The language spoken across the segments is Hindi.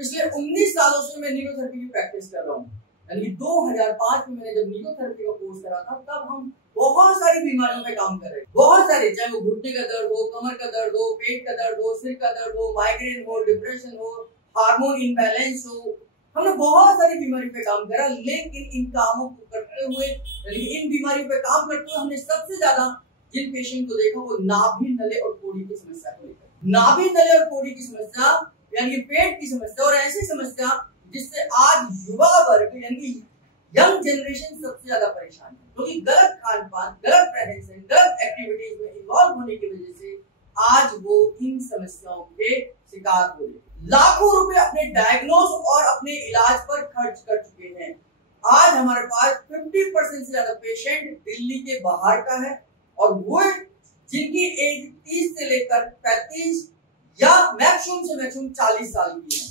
पिछले 19 सालों से मैं न्यूरोथेरेपी की प्रैक्टिस कर रहा हूँ। यानी 2005 में मैंने जब न्यूरोथेरेपी का कोर्स करा था, तब हम बहुत सारी बीमारियों पे काम कर रहे हैं। बहुत सारे, चाहे वो घुटने का दर्द हो, कमर का दर्द हो, पेट का दर्द हो, सिर का दर्द हो, माइग्रेन हो, डिप्रेशन हो, हार्मोन इम्बैलेंस हो, हमने बहुत सारी बीमारियों पे काम करा। लेकिन इन कामों को करते हुए, इन बीमारियों पे काम करते हुए हमने सबसे ज्यादा जिन पेशेंट को देखा वो नाभि, नले और कोढ़ी की समस्या को लेकर। नाभि, नले और कोढ़ी की समस्या यानी पेट की समस्या, और ऐसी समस्या जिससे आज युवा वर्ग यानी यंग जनरेशन सबसे ज्यादा परेशान है, क्योंकि गलत खान पान, गलत रहन सहन, गलत एक्टिविटीज में इन्वॉल्व होने की वजह से आज वो इन समस्याओं के शिकार हो रहे हैं। लाखों रुपए अपने डायग्नोज और अपने इलाज पर खर्च कर चुके हैं। आज हमारे पास 50% से ज्यादा पेशेंट दिल्ली के बाहर का है, और वो जिनकी एज 30 से लेकर 35 या मैक्सिमम से मैक्सिमम 40 साल की है।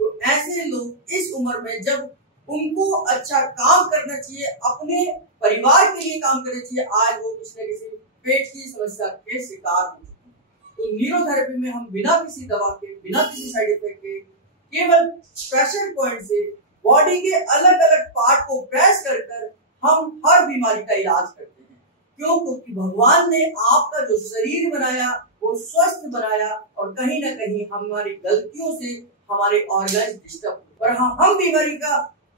तो ऐसे लोग इस उम्र में जब उनको अच्छा काम करना चाहिए, अपने परिवार के लिए काम करना चाहिए, आज वो किसी न किसी पेट की समस्या के शिकार हो चुके हैं। तो न्यूरोथेरेपी में हम बिना किसी दवा के, बिना किसी साइड इफेक्ट के, केवल प्रेशर पॉइंट से बॉडी के अलग अलग पार्ट को प्रेस कर कर हम हर बीमारी का इलाज करते हैं। क्यों? क्योंकि भगवान ने आपका जो शरीर बनाया वो स्वस्थ बनाया, और कहीं ना कहीं हमारी गलतियों से हमारे ऑर्गन्स डिस्टर्ब हो। और हम बीमारी का,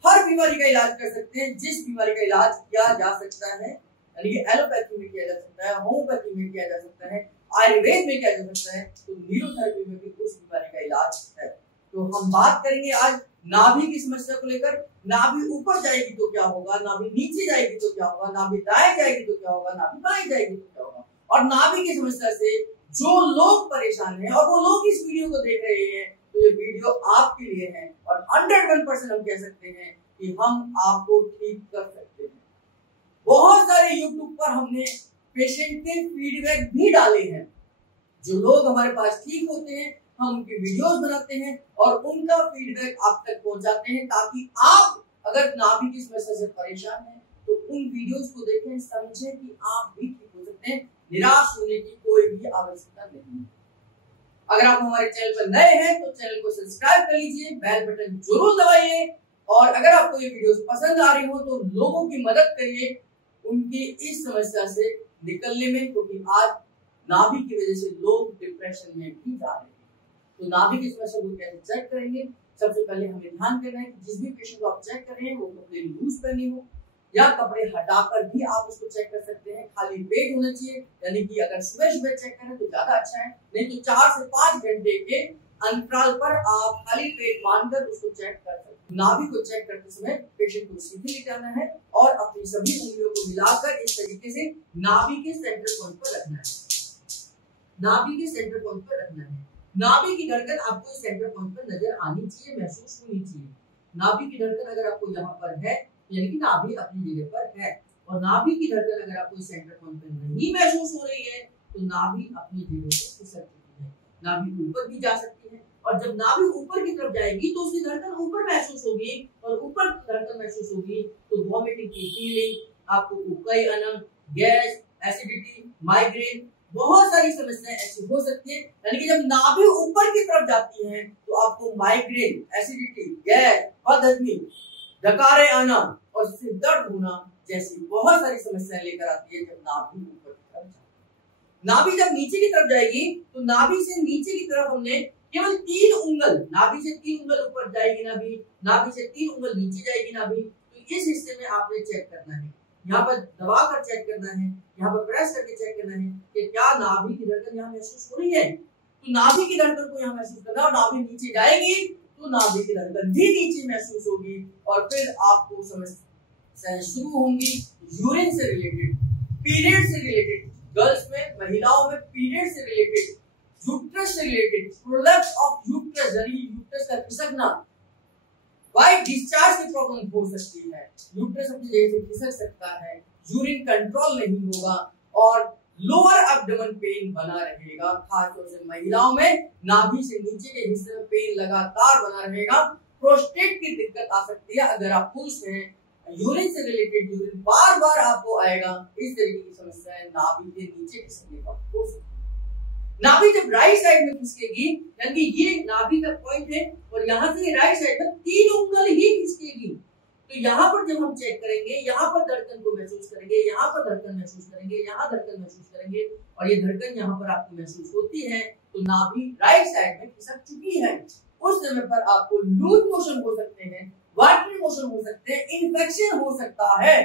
हर बीमारी का इलाज कर सकते हैं। जिस बीमारी का इलाज किया जा सकता है, यानी कि एलोपैथी में किया जा सकता है, होम्योपैथी में किया जा सकता है, आयुर्वेद में किया जा सकता है, तो न्यूरोथेरेपी में भी उस बीमारी का इलाज है। तो हम बात करेंगे आज नाभि की समस्या को लेकर। नाभि ऊपर जाएगी तो क्या होगा, नाभि नीचे जाएगी तो क्या होगा, नाभि दाएं जाएगी तो क्या होगा, नाभि बाएं जाएगी तो क्या होगा। और नाभि की समस्या से जो लोग परेशान हैं, और वो लोग इस वीडियो को देख रहे हैं, तो ये वीडियो आपके लिए है, और 101% हम कह सकते हैं कि हम आपको ठीक कर सकते हैं। बहुत सारे YouTube पर हमने पेशेंट के फीडबैक भी डाले हैं। जो लोग हमारे पास ठीक होते हैं, हम उनकी वीडियोस बनाते हैं और उनका फीडबैक आप तक पहुंचाते हैं, ताकि आप अगर नाभि की समस्या से परेशान हैं तो उन वीडियोस को देखें, समझें कि आप भी ठीक हो सकते हैं। निराश होने की कोई भी आवश्यकता नहीं है। अगर आप हमारे चैनल पर नए हैं तो चैनल को सब्सक्राइब कर लीजिए, बेल बटन जरूर दबाइए, और अगर आपको ये वीडियोस पसंद आ रही हो तो लोगों की मदद करिए उनकी इस समस्या से निकलने में, क्योंकि आज नाभि की वजह से लोग डिप्रेशन में भी जा रहे हैं। तो नाभि की समस्या को कैसे चेक करेंगे? सबसे पहले हमें ध्यान करना है कि जिस भी पेशेंट को आप चेक कर रहे हैं वो कपड़े लूज पहने हो, या कपड़े हटाकर भी आप उसको चेक कर सकते हैं। खाली पेट होना चाहिए, यानी कि अगर सुबह सुबह चेक करें तो ज्यादा अच्छा है, नहीं तो 4 से 5 घंटे के अंतराल पर आप खाली पेट बांधकर उसको चेक कर सकते हैं। नाभि को चेक करते समय पेशेंट को सीधे लेटाना है और अपनी सभी उंगलियों को मिलाकर इस तरीके से नाभि के सेंटर पॉइंट पर रखना है। नाभि के सेंटर पॉइंट पर रखना है। नाभि की धड़कन आपको इस सेंटर पॉइंट पर नजर आनी चाहिए, महसूस होनी चाहिए। नाभि की धड़कन अगर आपको यहाँ पर है, यानी कि नाभि अपनी जगह पर है, और नाभि की धड़कन अगर आपको इस सेंटर पॉइंट पर नहीं महसूस हो रही है तो नाभि अपनी जगह से खिसक चुकी है। नाभि ऊपर भी जा सकती है, और जब नाभि ऊपर की तरफ जाएगी तो उसकी धड़कन ऊपर महसूस होगी, और ऊपर धड़कन महसूस होगी तो वॉमिटिंग की फीलिंग, आपको उबकाई आना, गैस, एसिडिटी, माइग्रेन, बहुत सारी समस्याएं ऐसी हो सकती है। यानी कि जब नाभि ऊपर की तरफ जाती है तो आपको माइग्रेन, एसिडिटी, गैस, बदहजमी, डकारे आना और सिर दर्द होना जैसी बहुत सारी समस्याएं लेकर आती है जब नाभि ऊपर की तरफ जाती है। नाभि जब नीचे की तरफ जाएगी तो नाभि से नीचे की तरफ हमने केवल 3 उंगल, नाभि से 3 उंगल ऊपर जाएगी नाभि, नाभि से 3 उंगल नीचे जाएगी नाभि। तो इस हिस्से में आपने चेक करना है, यहाँ पर दबा कर चेक करना है, यहाँ पर प्रेस करके चेक करना है कि क्या नाभि की धड़कन यहाँ महसूस हो रही है। तो नाभि की धड़कन को यहाँ महसूस करना, और नाभि नीचे जाएगी तो नाभि की धड़कन भी नीचे महसूस होगी, और फिर आपको समस्याएं शुरू होंगी यूरिन से रिलेटेड, पीरियड से रिलेटेड, गर्ल्स में, महिलाओं में पीरियड से रिलेटेड, यूट्रस से रिलेटेड, प्रोलैप्स ऑफ यूट्रस यानी यूट्रस का खिसकना, वाइट डिस्चार्ज की प्रॉब्लम हो सकती है, यूट्रस अपनी जगह से खिसक सकता है, यूरिन कंट्रोल नहीं होगा, और लोअर एब्डोमेन पेन बना रहेगा। खासतौर से महिलाओं में नाभि से नीचे के हिस्से में पेन लगातार बना रहेगा। प्रोस्टेट की दिक्कत आ सकती है अगर आप पुरुष हैं, यूरिन से रिलेटेड यूरिन बार बार आपको आएगा। इस तरीके की समस्याएं नाभि के नीचे खिसकने का हो सकती है। नाभि जब राइट साइड में खिसकेगी, यानी ये नाभि का पॉइंट है और यहाँ से राइट साइड में 3 उंगल ही खिसकेगी। तो यहाँ पर जब हम चेक करेंगे, यहाँ पर धड़कन को महसूस करेंगे, यहाँ पर धड़कन महसूस करेंगे, यहाँ धड़कन महसूस करेंगे और ये धड़कन यहाँ पर आपको महसूस होती है, तो नाभि राइट साइड में खिसक चुकी है। उस समय पर आपको लूज मोशन हो सकते हैं, वाटरी मोशन हो सकते हैं, इन्फेक्शन हो सकता है,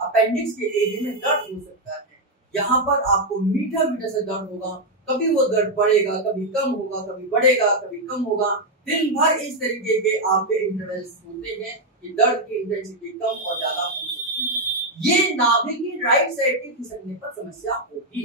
अपेंडिक्स के एरिया में दर्द हो सकता है, यहाँ पर आपको मीठा मीठा सा दर्द होगा, कभी वो दर्द बढ़ेगा, कभी कम होगा, कभी बढ़ेगा, कभी कम होगा। दिन भर इस तरीके के आपके इंटरवल्स होते हैं, ये दर्द की इंटेंसिटी कम और ज्यादा हो सकती है। ये नाभि की राइट साइड के खिसकने पर समस्या होगी।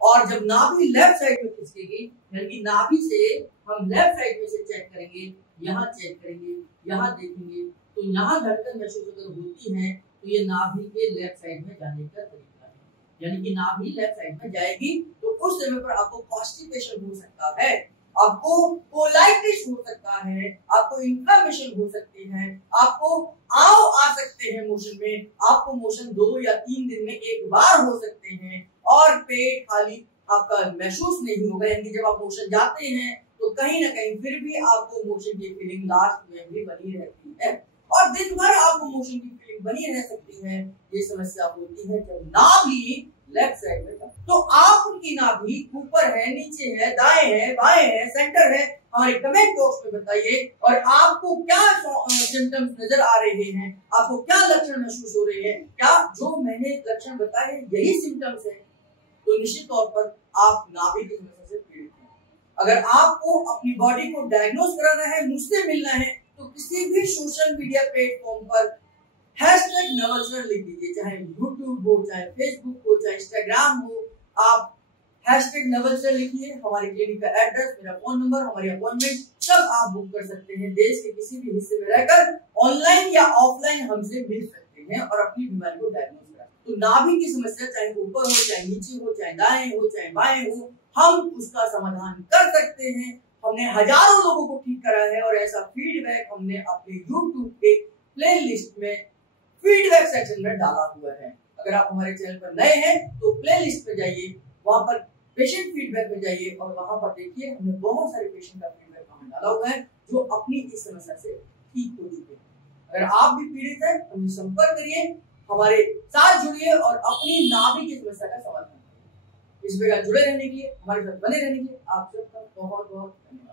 और जब नाभि लेफ्ट साइड में खिसकेगी, यानी नाभि से हम लेफ्ट साइड में से चेक करेंगे, यहाँ चेक करेंगे, यहाँ देखेंगे, तो यहाँ धड़कन महसूस अगर होती है तो ये नाभि के लेफ्ट साइड में जाने का तरीका है, यानी कि नाभि लेफ्ट साइड में जाएगी तो उस समय पर आपको कॉन्स्टिपेशन हो सकता है, आपको कोलाइटिस हो सकता है, आपको इन्फ्लेमेशन हो सकती है, आपको आव आ सकते हैं मोशन में, आपको मोशन 2 या 3 दिन में एक बार हो सकते हैं और पेट खाली आपका महसूस नहीं होगा, यानी जब आप मोशन जाते हैं तो कहीं ना कहीं फिर भी आपको मोशन की फीलिंग लास्ट में भी बनी रहती है और दिन भर आपको मोशन की फीलिंग बनी रह सकती है। ये समस्या होती है जब नाभि लेफ्ट साइड में। तो आप उनकी नाभि ऊपर है, नीचे है, दाएं है, बाएं है, सेंटर है, हमारे कमेंट बॉक्स में बताइए और आपको क्या सिम्टम्स नजर आ रहे हैं, आपको क्या लक्षण महसूस हो रहे हैं, क्या जो मैंने लक्षण बताए यही सिम्टम्स है, तो निश्चित तौर पर आप नाभि की समस्या से पीड़ित हैं। अगर आपको अपनी बॉडी को डायग्नोज कराना है, मुझसे मिलना है, तो किसी भी सोशल मीडिया प्लेटफॉर्म पर #नवलसर लिख दीजिए, चाहे यूट्यूब हो, चाहे फेसबुक हो, चाहे इंस्टाग्राम हो, आप #नवलसर लिखिए, हमारे क्लिनिक का एड्रेस, मेरा फोन नंबर, हमारी अपॉइंटमेंट सब आप बुक कर सकते हैं। देश के किसी भी हिस्से में रहकर ऑनलाइन या ऑफलाइन हमसे मिल सकते हैं और अपनी बीमारी को डायग्नोज करा। तो नाभि की समस्या चाहे ऊपर हो, चाहे नीचे हो, चाहे दाएं हो, चाहे बाएं हो, हम उसका समाधान कर सकते हैं। हमने हजारों लोगों को ठीक करा है और ऐसा फीडबैक हमने अपने यूट्यूब के प्लेलिस्ट में फीडबैक सेक्शन में डाला हुआ है। अगर आप हमारे चैनल पर नए हैं तो प्लेलिस्ट में जाइए, वहां पर पेशेंट फीडबैक में जाइए और वहां पर देखिए हमने बहुत सारे पेशेंट का फीडबैक हमने डाला हुआ है जो अपनी इस समस्या से ठीक हो चुके हैं। अगर आप भी पीड़ित हैं हमसे संपर्क करिए, हमारे साथ जुड़िए और अपनी नाभि की समस्या का समाधान करिए। इस प्रकार जुड़े रहने के लिए, हमारे साथ बने रहने के लिए आप सबका बहुत बहुत धन्यवाद।